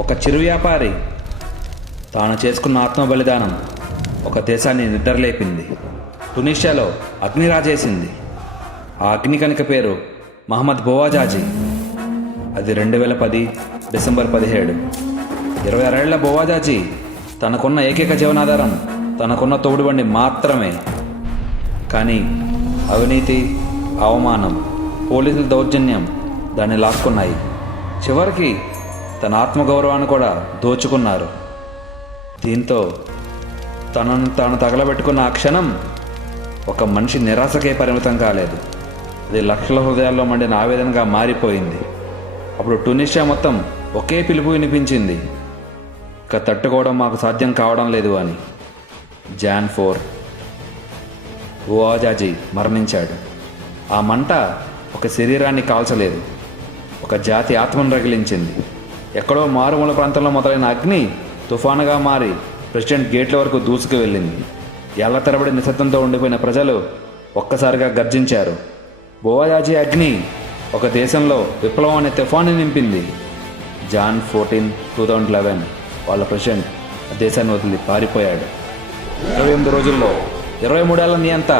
ఒక చిరు వ్యాపారి తాను చేసుకున్న ఆత్మ బలిదానం ఒక దేశాన్ని నిద్రలేపింది. టునీషియాలో అగ్ని రాజేసింది. ఆ అగ్ని కనుక పేరు మహమ్మద్ బోవాజాజీ. అది 2010 డిసెంబర్ 17. 26 ఏళ్ల బోవాజాజీ తనకున్న ఏకైక జీవనాధారం తనకున్న తోడుబండి మాత్రమే. కానీ అవినీతి, అవమానం, పోలీసుల దౌర్జన్యం దాన్ని లాక్కున్నాయి. చివరికి తన ఆత్మగౌరవాన్ని కూడా దోచుకున్నారు. దీంతో తనను తాను తగలబెట్టుకున్న ఆ క్షణం ఒక మనిషి నిరాశకే పరిమితం కాలేదు. అది లక్షల హృదయాల్లో మండిన ఆవేదనగా మారిపోయింది. అప్పుడు టునీషియా మొత్తం ఒకే పిలుపు వినిపించింది, ఇక తట్టుకోవడం మాకు సాధ్యం కావడం లేదు అని. జాన్ 4 బోవాజాజీ మరణించాడు. ఆ మంట ఒక శరీరాన్ని కాల్చలేదు, ఒక జాతి ఆత్మను రగిలించింది. ఎక్కడో మారుమూల ప్రాంతంలో మొదలైన అగ్ని తుఫానుగా మారి ప్రెసిడెంట్ గేట్ల వరకు దూసుకు వెళ్ళింది. ఏళ్ల తరబడి నిశ్శబ్దంతో ఉండిపోయిన ప్రజలు ఒక్కసారిగా గర్జించారు. బోవాజాజీ అగ్ని ఒక దేశంలో విప్లవం అనే తుఫాను నింపింది. జాన్ 14, 2011 వాళ్ళ ప్రెసిడెంట్ దేశాన్ని వదిలి పారిపోయాడు. 28 రోజుల్లో 23 ఏళ్ల నియంత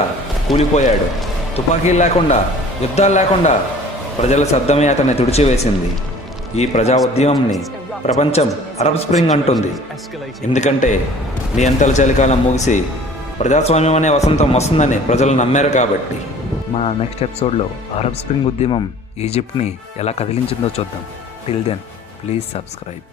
కూలిపోయాడు. తుపాకీలు లేకుండా, యుద్ధాలు లేకుండా ప్రజల శబ్దమే అతన్ని తుడిచివేసింది. ఈ ప్రజా ఉద్యమంని ప్రపంచం అరబ్ స్ప్రింగ్ అంటుంది. ఎందుకంటే నియంతల చలికాలం ముగిసి ప్రజాస్వామ్యం అనే వసంతం వస్తుందని ప్రజలు నమ్మారు కాబట్టి. మన నెక్స్ట్ ఎపిసోడ్లో అరబ్ స్ప్రింగ్ ఉద్యమం ఈజిప్ట్ని ఎలా కదిలించిందో చూద్దాం. Till then please subscribe.